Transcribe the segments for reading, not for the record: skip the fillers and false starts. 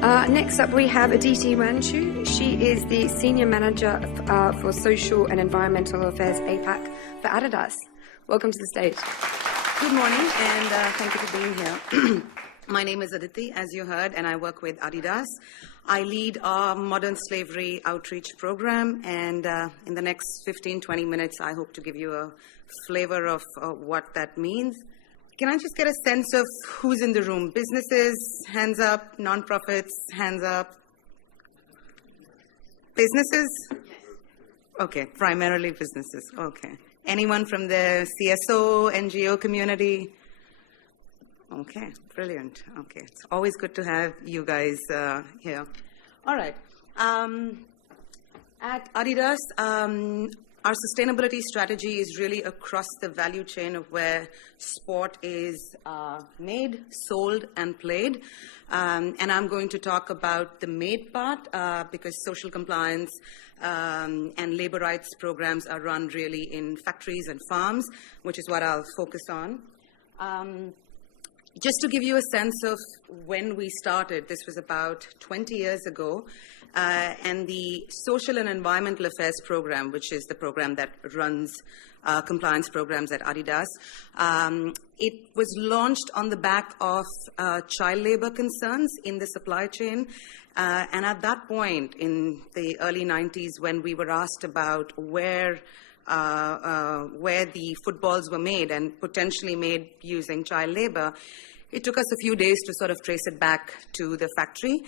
Next up, we have Aditi Wanchoo. She is the Senior Manager for Social and Environmental Affairs APAC for Adidas. Welcome to the stage. Good morning, and thank you for being here. My name is Aditi, as you heard, and I work with Adidas. I lead our modern slavery outreach program, and in the next 15-20 minutes, I hope to give you a flavor of what that means. Can I just get a sense of who's in the room? Businesses, hands up. Nonprofits, hands up. Businesses? Okay, primarily businesses. Okay. Anyone from the CSO, NGO community? Okay, brilliant. Okay, it's always good to have you guys here. All right. At Adidas, our sustainability strategy is really across the value chain of where sport is made, sold, and played. And I'm going to talk about the made part because social compliance and labor rights programs are run really in factories and farms, which is what I'll focus on. Just to give you a sense of when we started, this was about 20 years ago, and the Social and Environmental Affairs program, which is the program that runs compliance programs at Adidas, it was launched on the back of child labor concerns in the supply chain. And at that point, in the early 90s, when we were asked about where the footballs were made and potentially made using child labor, it took us a few days to sort of trace it back to the factory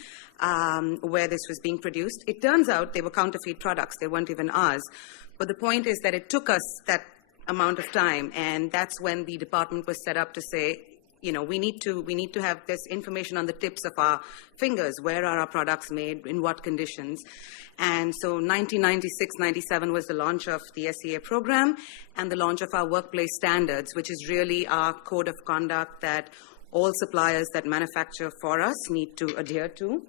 where this was being produced. It turns out they were counterfeit products. They weren't even ours. But the point is that it took us that amount of time, and that's when the department was set up to say, you know, we need to have this information on the tips of our fingers. Where are our products made? In what conditions? And so 1996-97 was the launch of the SEA program and the launch of our workplace standards, which is really our code of conduct that all suppliers that manufacture for us need to adhere to.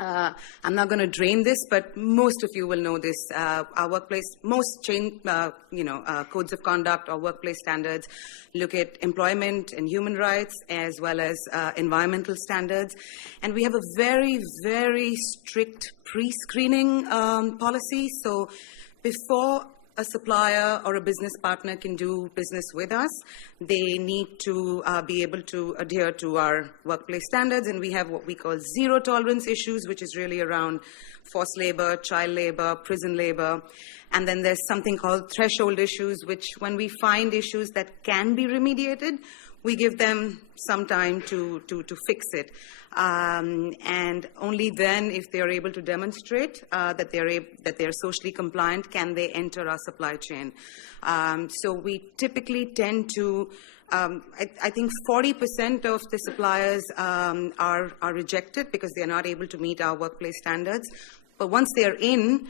I'm not going to drain this, but most of you will know this. Our workplace, most codes of conduct or workplace standards look at employment and human rights as well as environmental standards. And we have a very, very strict pre-screening policy. So before a supplier or a business partner can do business with us, they need to be able to adhere to our workplace standards. And we have what we call zero tolerance issues, which is really around forced labor, child labor, prison labor. And then there's something called threshold issues, which when we find issues that can be remediated, we give them some time to fix it. And only then, if they are able to demonstrate that they're socially compliant, can they enter our supply chain. So we typically tend to, I think 40% of the suppliers are rejected because they're not able to meet our workplace standards. But once they're in,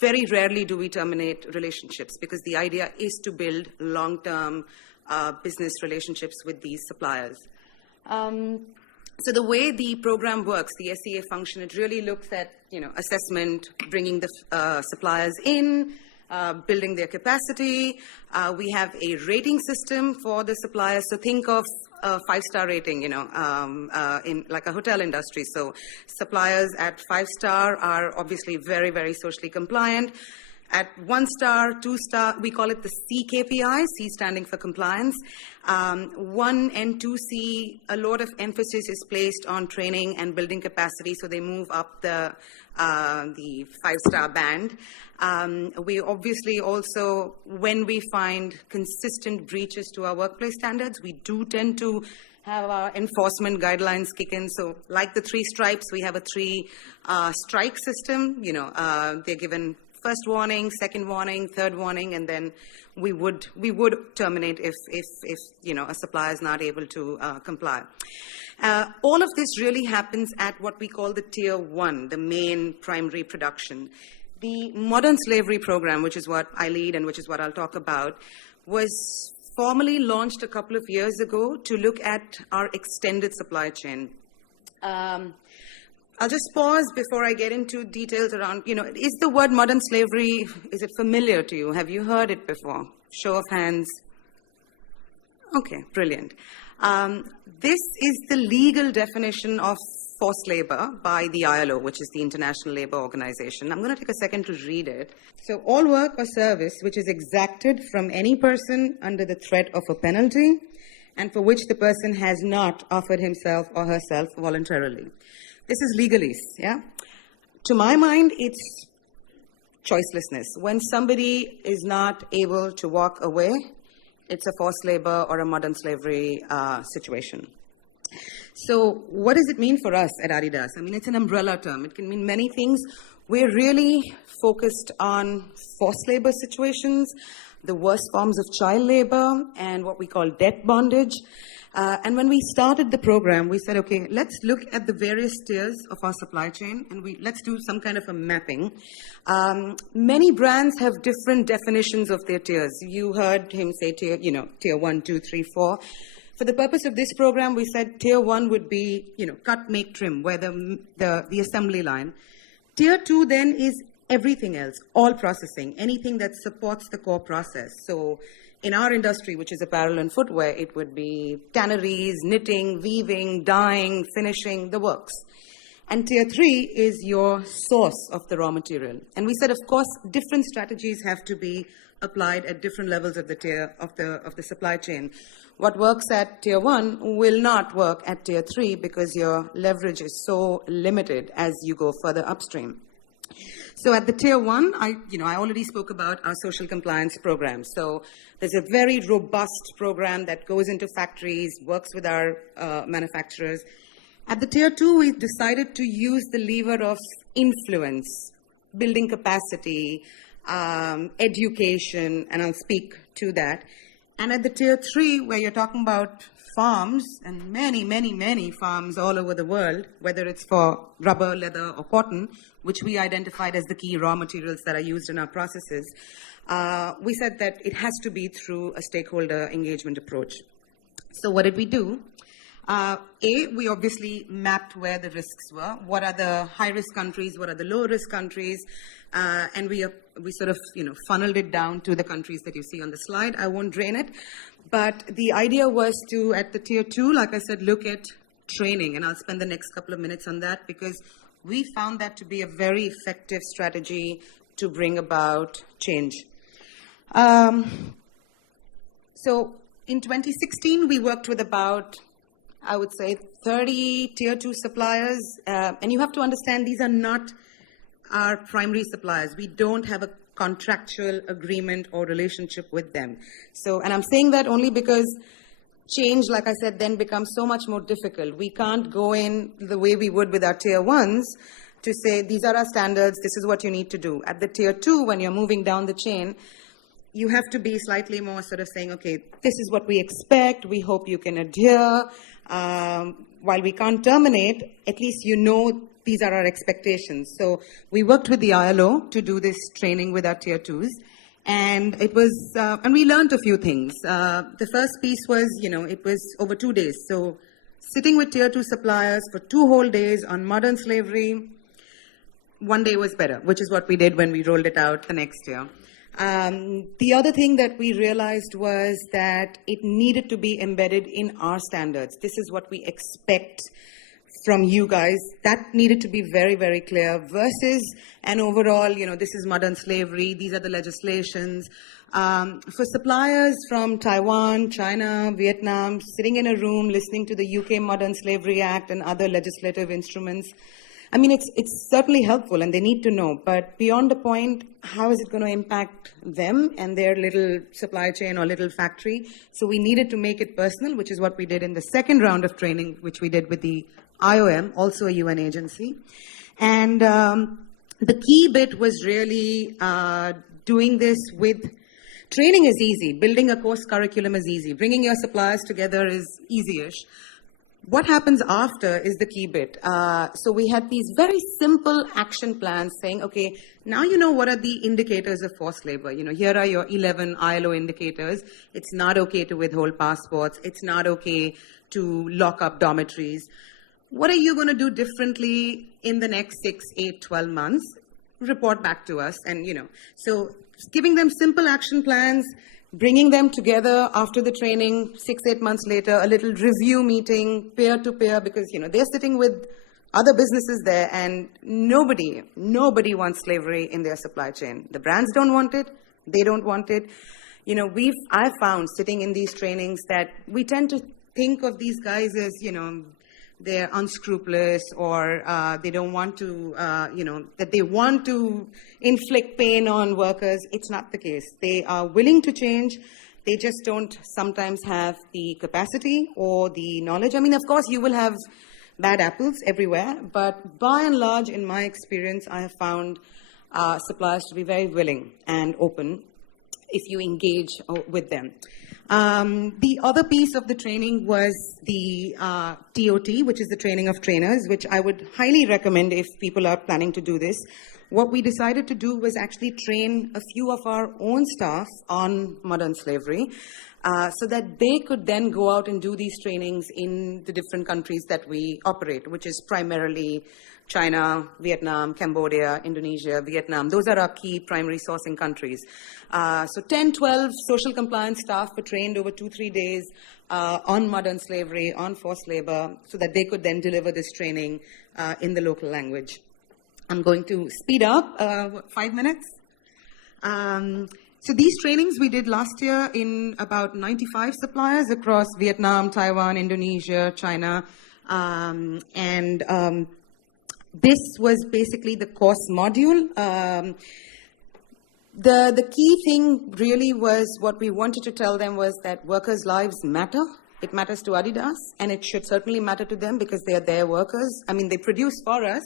very rarely do we terminate relationships because the idea is to build long-term business relationships with these suppliers. So the way the program works, the SEA function, it really looks at, assessment, bringing the suppliers in, building their capacity. We have a rating system for the suppliers. So think of a 5-star rating, in like a hotel industry. So suppliers at 5-star are obviously very, very socially compliant. At 1-star, 2-star, we call it the C KPI, C standing for compliance. 1 and 2C, a lot of emphasis is placed on training and building capacity, so they move up the 5-star band. We obviously also, when we find consistent breaches to our workplace standards, we do tend to have our enforcement guidelines kick in. So like the 3 stripes, we have a 3 strike system. They're given first warning, second warning, third warning, and then we would terminate if a supplier is not able to comply. All of this really happens at what we call the Tier 1, the main primary production. The modern slavery program, which is what I lead and which is what I'll talk about, was formally launched a couple of years ago to look at our extended supply chain. I'll just pause before I get into details around, is the word modern slavery, is it familiar to you? Have you heard it before? Show of hands. Okay, brilliant. This is the legal definition of forced labor by the ILO, which is the International Labour Organization. I'm going to take a second to read it. So, all work or service which is exacted from any person under the threat of a penalty and for which the person has not offered himself or herself voluntarily. This is legalese, yeah? To my mind, it's choicelessness. When somebody is not able to walk away, it's a forced labor or a modern slavery situation. So what does it mean for us at Adidas? I mean, it's an umbrella term. It can mean many things. We're really focused on forced labor situations, the worst forms of child labor, and what we call debt bondage. And when we started the program, we said, okay, let's look at the various tiers of our supply chain, and let's do some kind of a mapping. Many brands have different definitions of their tiers. You heard him say tier 1, 2, 3, 4. For the purpose of this program, we said tier 1 would be, cut, make, trim, where the assembly line. Tier 2 then is everything else, all processing, anything that supports the core process. So in our industry, which is apparel and footwear, it would be tanneries, knitting, weaving, dyeing, finishing, the works. And tier 3 is your source of the raw material. And we said, of course, different strategies have to be applied at different levels of the tier of the supply chain. What works at tier 1 will not work at tier 3 because your leverage is so limited as you go further upstream. So at the tier 1, I already spoke about our social compliance program. So there's a very robust program that goes into factories, works with our manufacturers. At the tier 2, we decided to use the lever of influence, building capacity, education, and I'll speak to that. And at the tier 3, where you're talking about farms, and many, many, many farms all over the world, whether it's for rubber, leather, or cotton, which we identified as the key raw materials that are used in our processes, we said that it has to be through a stakeholder engagement approach. So what did we do? We obviously mapped where the risks were. What are the high-risk countries? What are the low-risk countries? And we sort of, funneled it down to the countries that you see on the slide. I won't drain it. But the idea was to, at the tier 2, like I said, look at training. And I'll spend the next couple of minutes on that because we found that to be a very effective strategy to bring about change. So in 2016, we worked with about, I would say, 30 tier 2 suppliers. And you have to understand these are not our primary suppliers. We don't have a contractual agreement or relationship with them. So, and I'm saying that only because change, like I said, then becomes so much more difficult. We can't go in the way we would with our tier 1s to say, these are our standards, this is what you need to do. At the tier 2, when you're moving down the chain, you have to be slightly more sort of saying, okay, this is what we expect, we hope you can adhere. While we can't terminate, at least these are our expectations. So we worked with the ILO to do this training with our tier 2s. And it was, and we learned a few things. The first piece was, it was over 2 days. So sitting with tier 2 suppliers for 2 whole days on modern slavery, 1 day was better, which is what we did when we rolled it out the next year. The other thing that we realized was that it needed to be embedded in our standards. This is what we expect from you guys. That needed to be very, very clear versus an overall, this is modern slavery, these are the legislations. For suppliers from Taiwan, China, Vietnam, sitting in a room listening to the UK Modern Slavery Act and other legislative instruments, I mean, it's certainly helpful and they need to know, but beyond the point, how is it going to impact them and their little supply chain or little factory? So we needed to make it personal, which is what we did in the second round of training, which we did with the IOM, also a UN agency. And the key bit was really doing this with, training is easy, building a course curriculum is easy, bringing your suppliers together is easy-ish. What happens after is the key bit. So we had these very simple action plans saying, okay, now you know what are the indicators of forced labor. Here are your 11 ILO indicators. It's not okay to withhold passports. It's not okay to lock up dormitories. What are you going to do differently in the next 6, 8, 12 months? Report back to us. And, so giving them simple action plans, bringing them together after the training, 6, 8 months later, a little review meeting, peer-to-peer, because, they're sitting with other businesses there, and nobody wants slavery in their supply chain. The brands don't want it. They don't want it. I've found sitting in these trainings that we tend to think of these guys as, they're unscrupulous, or they don't want to, that they want to inflict pain on workers. It's not the case. They are willing to change. They just don't sometimes have the capacity or the knowledge. I mean, of course, you will have bad apples everywhere, but by and large, in my experience, I have found suppliers to be very willing and open if you engage with them. The other piece of the training was the TOT, which is the training of trainers, which I would highly recommend if people are planning to do this. What we decided to do was actually train a few of our own staff on modern slavery, so that they could then go out and do these trainings in the different countries that we operate, which is primarily China, Vietnam, Cambodia, Indonesia, Vietnam. Those are our key primary sourcing countries. So 10, 12 social compliance staff were trained over 2-3 days on modern slavery, on forced labor, so that they could then deliver this training in the local language. I'm going to speed up 5 minutes. So these trainings we did last year in about 95 suppliers across Vietnam, Taiwan, Indonesia, China, this was basically the course module. The key thing really was, what we wanted to tell them was that workers' lives matter. It matters to Adidas, and it should certainly matter to them because they are their workers. I mean, they produce for us,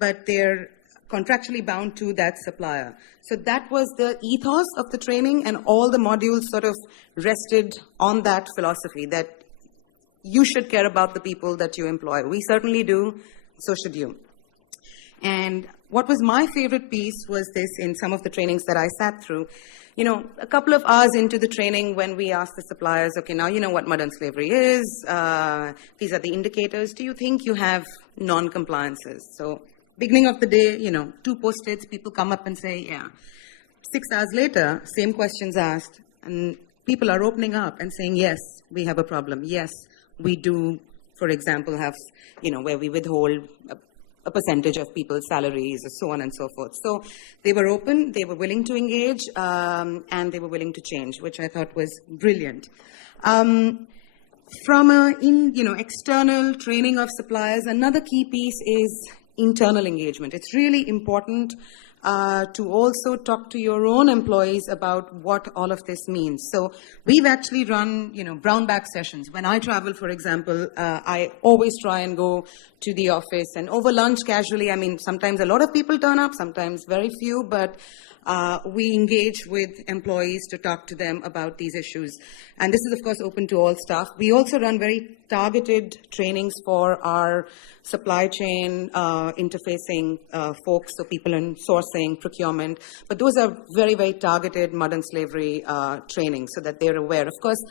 but they're contractually bound to that supplier. So that was the ethos of the training, and all the modules sort of rested on that philosophy that you should care about the people that you employ. We certainly do, so should you. And what was my favorite piece was this in some of the trainings that I sat through. A couple of hours into the training, when we asked the suppliers, okay, now you know what modern slavery is, these are the indicators, do you think you have non-compliances? So beginning of the day, 2 post-its, people come up and say, yeah. 6 hours later, same questions asked, and people are opening up and saying, yes, we have a problem. Yes, we do, for example, have, where we withhold a percentage of people's salaries, or so on and so forth. So they were open, they were willing to engage, and they were willing to change, which I thought was brilliant. From external training of suppliers, another key piece is internal engagement. It's really important to also talk to your own employees about what all of this means. So we've actually run, brown bag sessions. When I travel, for example, I always try and go to the office, and over lunch casually, I mean, sometimes a lot of people turn up, sometimes very few, but we engage with employees to talk to them about these issues. And this is, of course, open to all staff. We also run very targeted trainings for our supply chain interfacing folks, so people in sourcing, procurement. But those are very, very targeted modern slavery training, so that they're aware. Of course,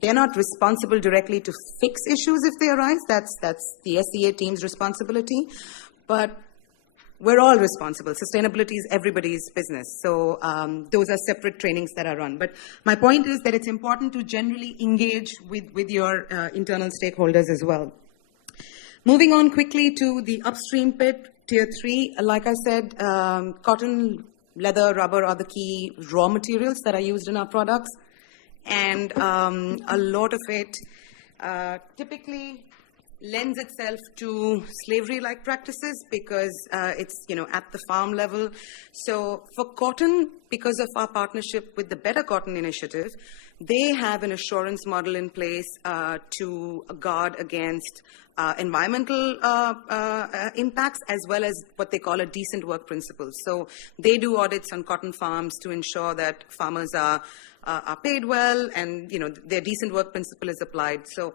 they're not responsible directly to fix issues if they arise. That's the SEA team's responsibility. But we're all responsible. Sustainability is everybody's business. So those are separate trainings that are run. But my point is that it's important to generally engage with your internal stakeholders as well. Moving on quickly to the upstream pit, tier 3. Like I said, cotton, leather, rubber are the key raw materials that are used in our products. And a lot of it typically lends itself to slavery-like practices because it's, at the farm level. So for cotton, because of our partnership with the Better Cotton Initiative, they have an assurance model in place to guard against environmental impacts, as well as what they call a decent work principle. So they do audits on cotton farms to ensure that farmers are paid well, and their decent work principle is applied. So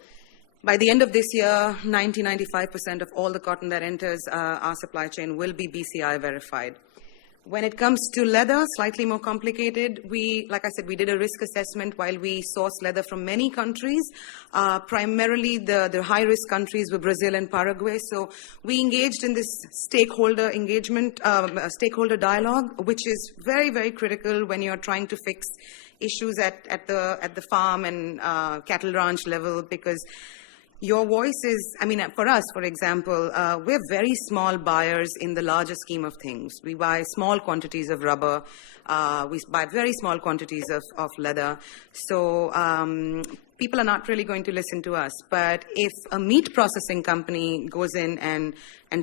by the end of this year, 95% of all the cotton that enters our supply chain will be BCI verified. When it comes to leather, slightly more complicated. Like I said, we did a risk assessment while we sourced leather from many countries. Primarily, the high-risk countries were Brazil and Paraguay. So we engaged in this stakeholder engagement, stakeholder dialogue, which is very, very critical when you're trying to fix issues at the farm and cattle ranch level, because your voice is, I mean, for us, for example, we're very small buyers in the larger scheme of things. We buy small quantities of rubber. We buy very small quantities of leather. So people are not really going to listen to us. But if a meat processing company goes in and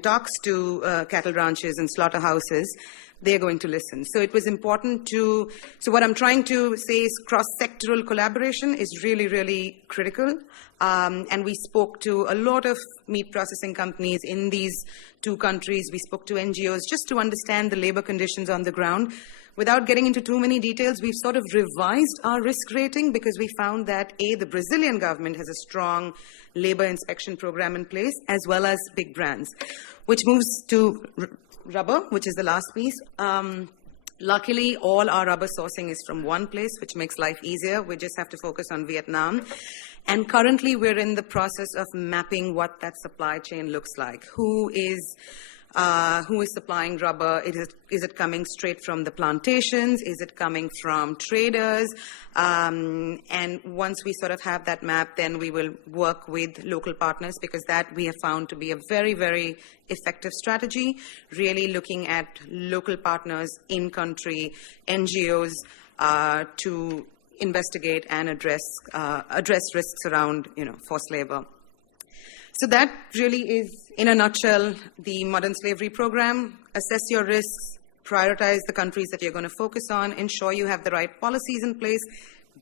talks to cattle ranches and slaughterhouses, they're going to listen. So it was important to, so what I'm trying to say is cross-sectoral collaboration is really, really critical. And we spoke to a lot of meat processing companies in these two countries. We spoke to NGOs just to understand the labor conditions on the ground. Without getting into too many details, we've sort of revised our risk rating because we found that, A, the Brazilian government has a strong labor inspection program in place, as well as big brands, which moves to rubber, which is the last piece. Luckily, all our rubber sourcing is from one place, which makes life easier. We just have to focus on Vietnam. And currently, we're in the process of mapping what that supply chain looks like. Who is supplying rubber? Is it coming straight from the plantations? Is it coming from traders? And once we sort of have that map, then we will work with local partners, because that we have found to be a very, very effective strategy, really looking at local partners in country, NGOs, to investigate and address risks around, forced labor. So that really is, in a nutshell, the modern slavery program. Assess your risks, prioritize the countries that you're going to focus on, ensure you have the right policies in place,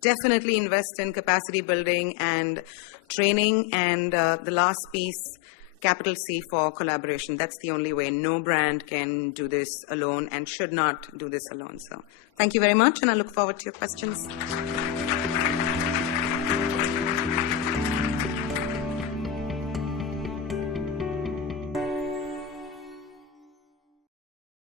definitely invest in capacity building and training, and the last piece, capital C for collaboration. That's the only way. No brand can do this alone and should not do this alone. So thank you very much, and I look forward to your questions.